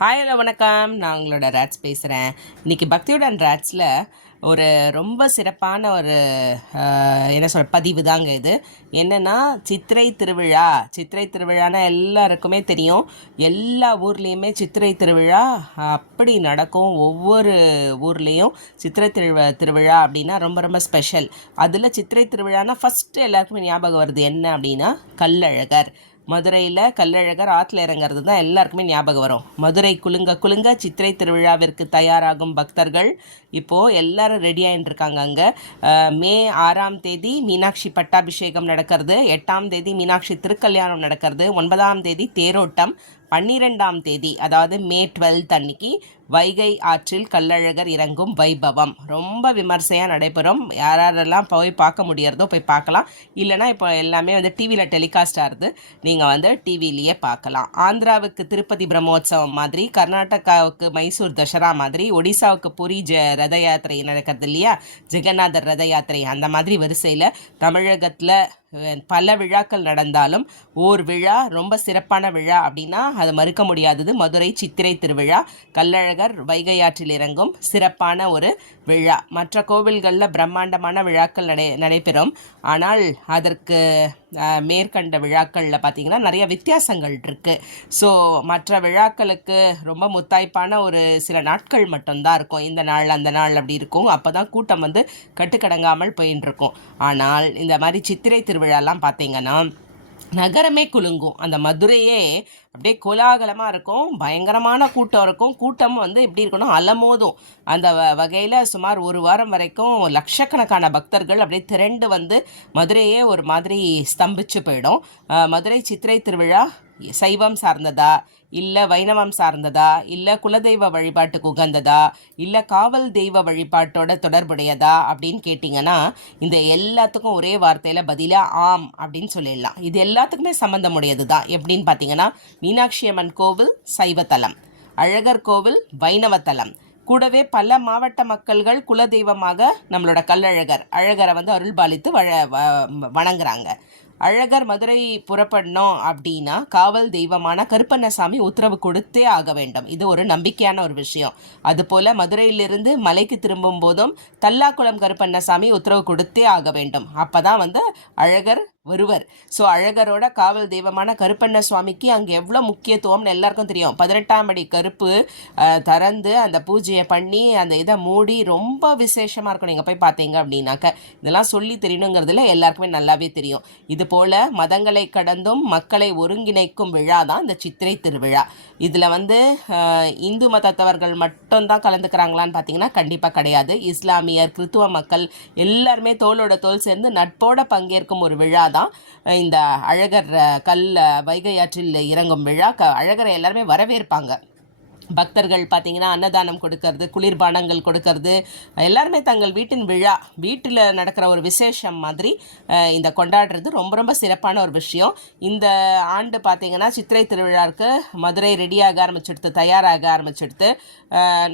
Hi hello வணக்கம். நான் உங்களோட ரேட்ஸ் பேசுகிறேன் இன்றைக்கி பக்தியுடன் ரேட்ஸில் ஒரு ரொம்ப சிறப்பான ஒரு என்ன சொல் பதிவு தாங்க இது. என்னென்னா சித்திரை திருவிழா. சித்திரை திருவிழான்னா எல்லாருக்குமே தெரியும். எல்லா ஊர்லேயுமே சித்திரை திருவிழா அப்படி நடக்கும். ஒவ்வொரு ஊர்லேயும் சித்திரை திருவிழா திருவிழா அப்படின்னா ரொம்ப ரொம்ப ஸ்பெஷல் அதில் சித்திரை திருவிழானா ஃபஸ்ட்டு எல்லாருக்குமே ஞாபகம் வருது என்ன அப்படின்னா கல்லழகர் மதுரையில் கல்லழகர் ஆற்றுல இறங்குறது தான் எல்லாருக்குமே ஞாபகம் வரும். மதுரை குலுங்க குலுங்க சித்திரை திருவிழாவிற்கு தயாராகும் பக்தர்கள் இப்போது எல்லாரும் ரெடி ஆகிட்டு இருக்காங்க அங்கே. மே ஆறாம் தேதி மீனாட்சி பட்டாபிஷேகம் நடக்கிறது. எட்டாம் தேதி மீனாட்சி திருக்கல்யாணம் நடக்கிறது. ஒன்பதாம் தேதி தேரோட்டம். பன்னிரெண்டாம் தேதி அதாவது மே டுவெல்த் அன்னைக்கு வைகை ஆற்றில் கள்ளழகர் இறங்கும் வைபவம். ரொம்ப விமர்சையாக நடைபெறும். யார் யாரெல்லாம் போய் பார்க்க முடியறதோ போய் பார்க்கலாம். இல்லைனா இப்போ எல்லாமே வந்து டிவியில் டெலிகாஸ்ட் ஆகுது நீங்கள் வந்து டிவிலேயே பார்க்கலாம். ஆந்திராவுக்கு திருப்பதி பிரம்மோத்சவம் மாதிரி கர்நாடகாவுக்கு மைசூர் தசரா மாதிரி ஒடிசாவுக்கு புரி ஜ ரத யாத்திரை நடக்கிறது இல்லையா? ஜெகநாதர் ரத யாத்திரை அந்த மாதிரி வரிசையில் தமிழகத்தில் பல விழாக்கள் நடந்தாலும் ஓர் விழா ரொம்ப சிறப்பான விழா அப்படின்னா அதை மறுக்க முடியாதது மதுரை சித்திரை திருவிழா. கள்ளழகர் வைகை ஆற்றில் இறங்கும் சிறப்பான ஒரு விழா. மற்ற கோவில்களில் பிரம்மாண்டமான விழாக்கள் நடை நடைபெறும். ஆனால் அதற்கு மேற்கண்ட விழாக்களில் பார்த்திங்கன்னா நிறைய வித்தியாசங்கள் இருக்குது ஸோ மற்ற விழாக்களுக்கு ரொம்ப முத்தாய்ப்பான ஒரு சில நாட்கள் மட்டும்தான் இருக்கும். இந்த நாள் அந்த நாள் அப்படி இருக்கும். அப்போ தான் கூட்டம் வந்து கட்டுக்கடங்காமல் போயின்னு இருக்கும் ஆனால் இந்த மாதிரி சித்திரை திருவிழாலாம் பார்த்தீங்கன்னா நகரமே குலுங்கும். அந்த மதுரையே அப்படியே கோலாகலமாக இருக்கும். பயங்கரமான கூட்டம் இருக்கும். கூட்டம் வந்து எப்படி இருக்கணும் அலமோதும். அந்த வ வகையில் சுமார் ஒரு வாரம் வரைக்கும் லட்சக்கணக்கான பக்தர்கள் அப்படியே திரண்டு வந்து மதுரையே ஒரு மாதிரி ஸ்தம்பிச்சு போயிடும். மதுரை சித்திரை திருவிழா சைவம் சார்ந்ததா? இல்லை வைணவம் சார்ந்ததா? இல்லை குலதெய்வ வழிபாட்டுக்கு உகந்ததா? இல்லை காவல் தெய்வ வழிபாட்டோட தொடர்புடையதா? அப்படின்னு கேட்டிங்கன்னா இந்த எல்லாத்துக்கும் ஒரே வார்த்தையில் பதிலாக ஆம் அப்படின்னு சொல்லிடலாம். இது எல்லாத்துக்குமே சம்மந்தமுடையது தான் எப்படின்னு பார்த்தீங்கன்னா மீனாட்சி அம்மன் கோவில் சைவத்தலம் அழகர் கோவில் வைணவத்தலம். கூடவே பல மாவட்ட மக்கள்கள் குலதெய்வமாக நம்மளோட கல்லழகர் அழகரை வந்து அருள்பாலித்து வழ வ- வணங்குறாங்க. அழகர் மதுரை புறப்படணும் அப்படின்னா காவல் தெய்வமான கருப்பண்ணசாமி உத்தரவு கொடுத்தே ஆக வேண்டும். இது ஒரு நம்பிக்கையான ஒரு விஷயம். அதுபோல மதுரையிலிருந்து மலைக்கு திரும்பும் போதும் தல்லாக்குளம் கருப்பண்ணசாமி உத்தரவு கொடுத்தே ஆக வேண்டும். அப்பதான் வந்து அழகர் வருவர். ஸோ அழகரோட காவல் தெய்வமான கருப்பண்ண சுவாமிக்கு அங்கே எவ்வளோ முக்கியத்துவம்னு எல்லாருக்கும் தெரியும். பதினெட்டாம் அடி கருப்பு திறந்து அந்த பூஜையை பண்ணி அந்த இதை மூடி ரொம்ப விசேஷமாக இருக்கும். நீங்கள் போய் பார்த்தீங்க அப்படின்னாக்க இதெல்லாம் சொல்லி தெரியணுங்கிறதுல எல்லாருக்குமே நல்லாவே தெரியும். இது போல மதங்களை கடந்தும் மக்களை ஒருங்கிணைக்கும் விழா தான் இந்த சித்திரை திருவிழா. இதில் வந்து இந்து மதத்தவர்கள் மட்டும்தான் கலந்துக்கிறாங்களான்னு பார்த்தீங்கன்னா கண்டிப்பாக கிடையாது. இஸ்லாமியர் கிறித்துவ மக்கள் எல்லாருமே தோளோட தோல் சேர்ந்து நட்போட பங்கேற்கும் ஒரு விழா தான். இந்த அழகர் கல் வைகை ஆற்றில் இறங்கும் விழா. க அழகரை எல்லாருமே வரவேற்பாங்க. பக்தர்கள் பார்த்தீங்கன்னா அன்னதானம் கொடுக்கறது குளிர்பானங்கள் கொடுக்கறது எல்லாருமே தங்கள் வீட்டின் விழா வீட்டில் நடக்கிற ஒரு விசேஷம் மாதிரி இந்த கொண்டாடுறது ரொம்ப ரொம்ப சிறப்பான ஒரு விஷயம். இந்த ஆண்டு பார்த்தீங்கன்னா சித்திரை திருவிழாவுக்கு மதுரை ரெடியாக ஆரம்பிச்சுடுத்து தயாராக ஆரம்பிச்சுடுத்து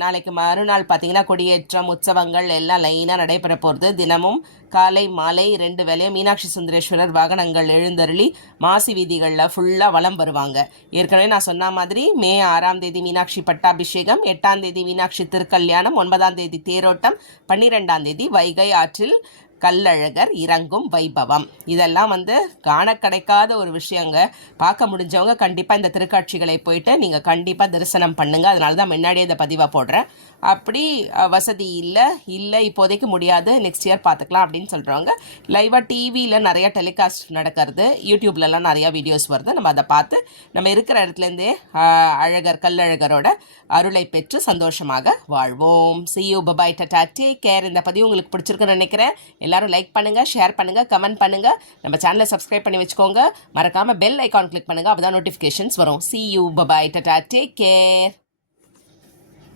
நாளைக்கு மறுநாள் பார்த்தீங்கன்னா கொடியேற்றம் உற்சவங்கள் எல்லாம் லைனாக நடைபெற போகிறது தினமும் காலை மாலை ரெண்டு வேலையும் மீனாட்சி சுந்தரேஸ்வரர் வாகனங்கள் எழுந்தருளி மாசி வீதிகளில் ஃபுல்லாக வலம் வருவாங்க. ஏற்கனவே நான் சொன்ன மாதிரி மே ஆறாம் தேதி மீனாட்சி பட்டாபிஷேகம் எட்டாம் தேதி மீனாட்சி திருக்கல்யாணம் ஒன்பதாம் தேதி தேரோட்டம் பன்னிரெண்டாம் தேதி வைகை ஆற்றில் கல்லழகர் இறங்கும் வைபவம். இதெல்லாம் வந்து காண கிடைக்காத ஒரு விஷயங்க. பார்க்க முடிஞ்சவங்க கண்டிப்பாக இந்த திருக்காட்சிகளை போயிட்டு நீங்கள் கண்டிப்பாக தரிசனம் பண்ணுங்கள் அதனால தான் முன்னாடியே இந்த பதிவாக போடுறேன். அப்படி வசதி இல்லை இல்லை இப்போதைக்கு முடியாது. நெக்ஸ்ட் இயர் பார்த்துக்கலாம் அப்படின்னு சொல்கிறவங்க லைவாக டிவியில் நிறைய டெலிகாஸ்ட் நடக்கிறது. யூடியூப்லலாம் நிறையா வீடியோஸ் வருது. நம்ம அதை பார்த்து நம்ம இருக்கிற இடத்துலேருந்தே அழகர் கல்லழகரோட அருளை பெற்று சந்தோஷமாக வாழ்வோம். See you bye bye tata take care இந்த பதிவு உங்களுக்கு பிடிச்சிருக்குன்னு நினைக்கிறேன். எல்லாரும் லைக் பண்ணுங்கள் ஷேர் பண்ணுங்கள் கமெண்ட் பண்ணுங்க. நம்ம சேனலை சப்ஸ்கிரைப் பண்ணி வச்சுக்கோங்க. மறக்காமல் பெல் ஐக்கான் கிளிக் பண்ணுங்கள் அப்போ தான் நோட்டிஃபிகேஷன்ஸ் வரும். See you bye bye tata take care